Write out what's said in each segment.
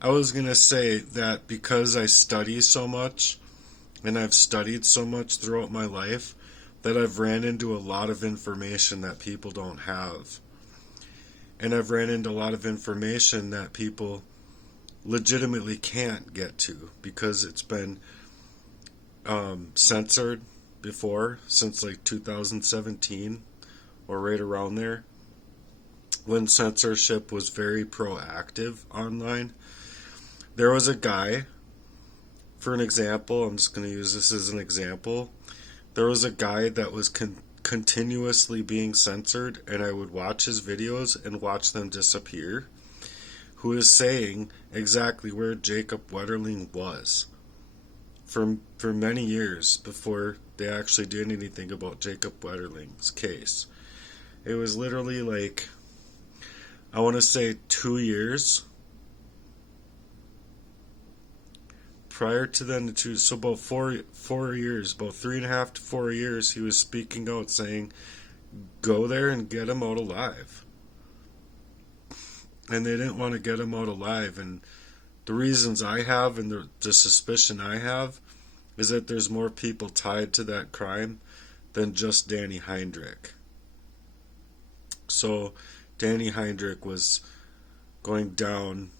I was going to say that because I study so much and I've studied so much throughout my life that I've ran into a lot of information that people don't have. And I've ran into a lot of information that people legitimately can't get to because it's been censored before since like 2017 or right around there when censorship was very proactive online. There was a guy, for an example, I'm just going to use this as an example. There was a guy that was continuously being censored, and I would watch his videos and watch them disappear, who is saying exactly where Jacob Wetterling was for many years before they actually did anything about Jacob Wetterling's case. It was literally like, I want to say 2 years prior to then, so about 4 years, about 3.5 to 4 years, he was speaking out saying, go there and get him out alive. And they didn't want to get him out alive. And the reasons I have and the suspicion I have is that there's more people tied to that crime than just Danny Heinrich. So Danny Heinrich was going down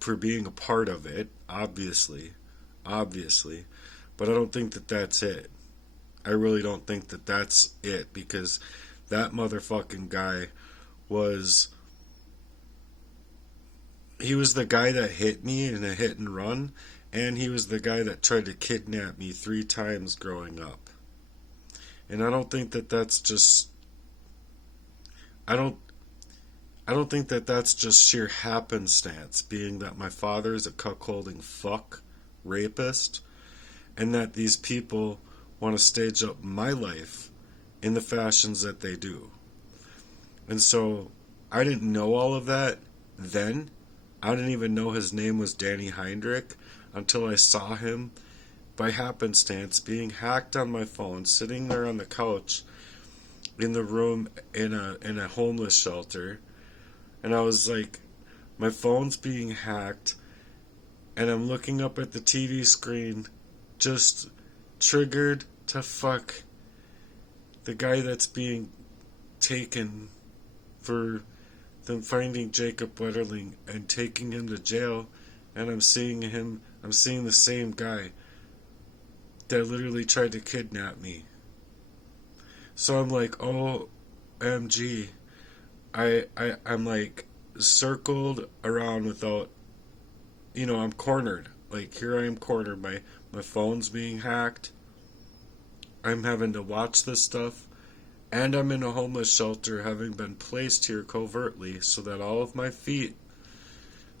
for being a part of it, obviously, but I don't think that that's it. I really don't think that that's it, because that motherfucking guy he was the guy that hit me in a hit and run, and he was the guy that tried to kidnap me 3 times growing up. And I don't think that that's just I don't think that that's just sheer happenstance, being that my father is a cuckolding fuck rapist, and that these people want to stage up my life in the fashions that they do. And so I didn't know all of that then. I didn't even know his name was Danny Heinrich until I saw him by happenstance being hacked on my phone, sitting there on the couch in the room in a homeless shelter. And I was like, my phone's being hacked, and I'm looking up at the TV screen, just triggered to fuck the guy that's being taken for them finding Jacob Wetterling and taking him to jail. And I'm seeing the same guy that literally tried to kidnap me. So I'm like, OMG. I'm like circled around without, I'm cornered. Like, here I am cornered. My phone's being hacked. I'm having to watch this stuff. And I'm in a homeless shelter, having been placed here covertly so that all of my feet,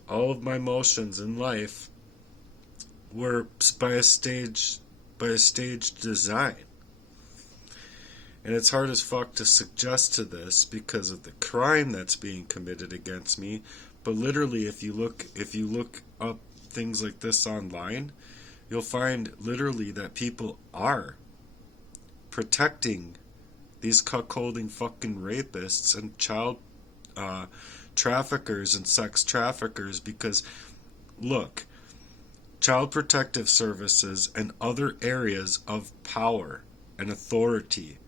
all of my motions in life were by a staged design. And it's hard as fuck to suggest to this because of the crime that's being committed against me. But literally, if you look up things like this online, you'll find literally that people are protecting these cuckolding fucking rapists and child traffickers and sex traffickers, because look, child protective services and other areas of power and authority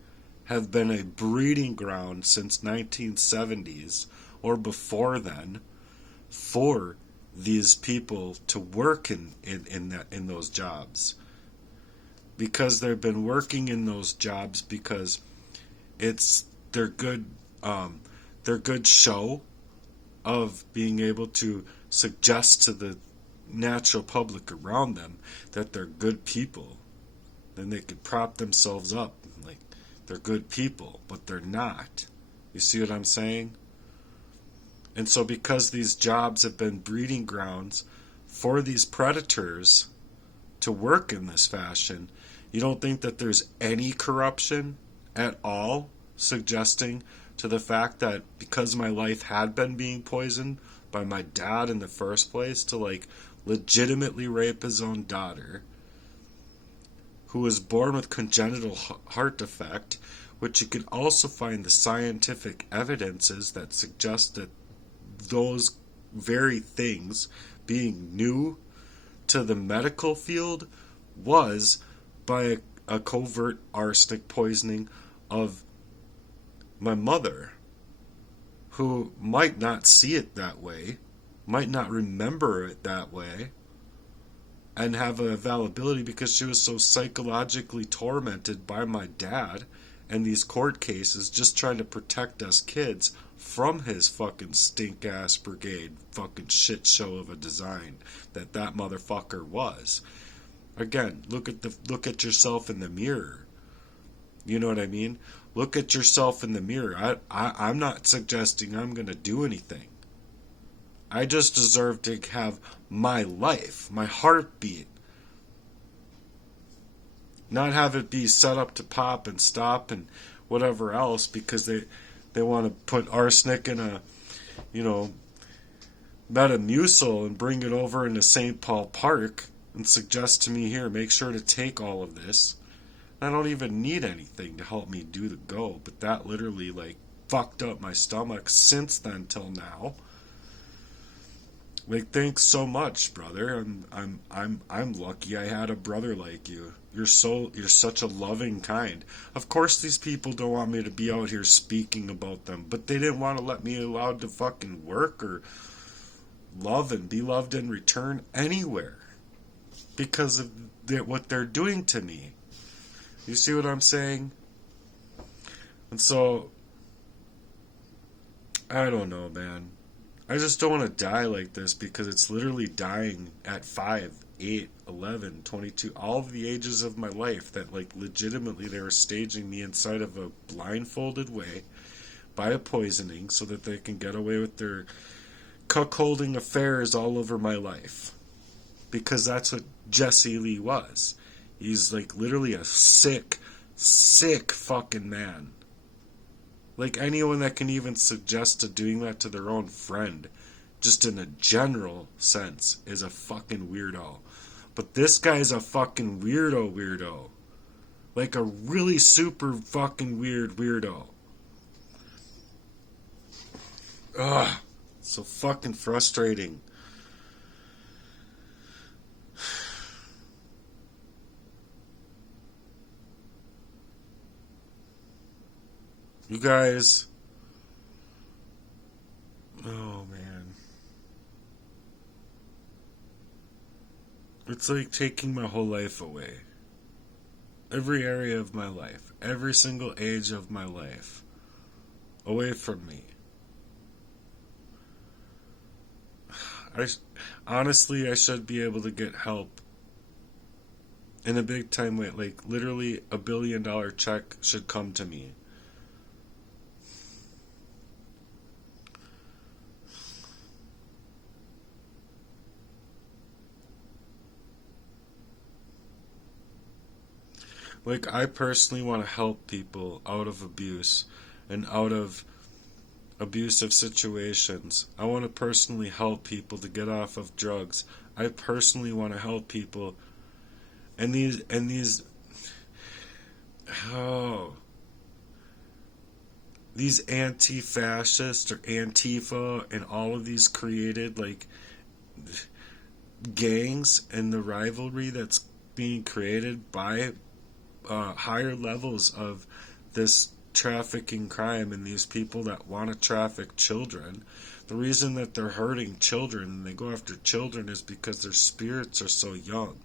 have been a breeding ground since 1970s or before then for these people to work in those jobs, because they've been working in those jobs because it's their good show of being able to suggest to the natural public around them that they're good people. Then they could prop themselves up like they're good people, but they're not. You see what I'm saying? And so because these jobs have been breeding grounds for these predators to work in this fashion, you don't think that there's any corruption at all, suggesting to the fact that because my life had been being poisoned by my dad in the first place to like legitimately rape his own daughter, who was born with congenital heart defect, which you can also find the scientific evidences that suggest that those very things, being new to the medical field, was by a covert arsenic poisoning of my mother, who might not see it that way, might not remember it that way, and have an availability because she was so psychologically tormented by my dad and these court cases just trying to protect us kids from his fucking stink ass brigade fucking shit show of a design that motherfucker was. Again, look at yourself in the mirror. You know what I mean? Look at yourself in the mirror. I'm not suggesting I'm going to do anything. I just deserve to have my life, my heartbeat, not have it be set up to pop and stop and whatever else because they want to put arsenic in a, Metamucil and bring it over into St. Paul Park and suggest to me, here, make sure to take all of this. I don't even need anything to help me do the go, but that literally fucked up my stomach since then till now. Thanks so much, brother. I'm lucky I had a brother like you. You're such a loving kind. Of course these people don't want me to be out here speaking about them, but they didn't want to let me allowed to fucking work or love and be loved in return anywhere because of what they're doing to me. You see what I'm saying? And so, I don't know, man. I just don't want to die like this because it's literally dying at 5, 8, 11, 22, all of the ages of my life that legitimately they were staging me inside of a blindfolded way by a poisoning so that they can get away with their cuckolding affairs all over my life. Because that's what Jesse Lee was. He's literally a sick fucking man. Anyone that can even suggest to doing that to their own friend, just in a general sense, is a fucking weirdo. But this guy's a fucking weirdo. A really super fucking weirdo. Ugh. So fucking frustrating. You guys, oh man, it's like taking my whole life away. Every area of my life, every single age of my life, away from me. Honestly, I should be able to get help in a big time way. Literally $1 billion check should come to me. I personally want to help people out of abuse and out of abusive situations. I want to personally help people to get off of drugs. I personally want to help people. And these anti-fascist or Antifa and all of these created gangs and the rivalry that's being created by higher levels of this trafficking crime and these people that want to traffic children. The reason that they're hurting children and they go after children is because their spirits are so young.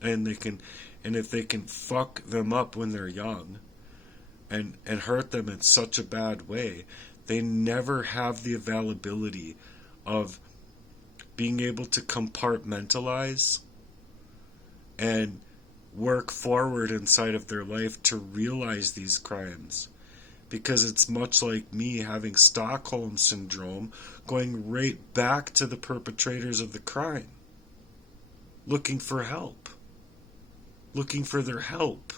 And if they can fuck them up when they're young and hurt them in such a bad way, they never have the availability of being able to compartmentalize and work forward inside of their life to realize these crimes. Because it's much like me having Stockholm Syndrome, going right back to the perpetrators of the crime, looking for help, looking for their help,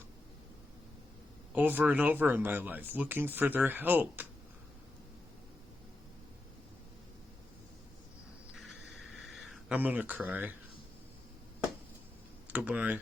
over and over in my life, looking for their help. I'm gonna cry. Goodbye.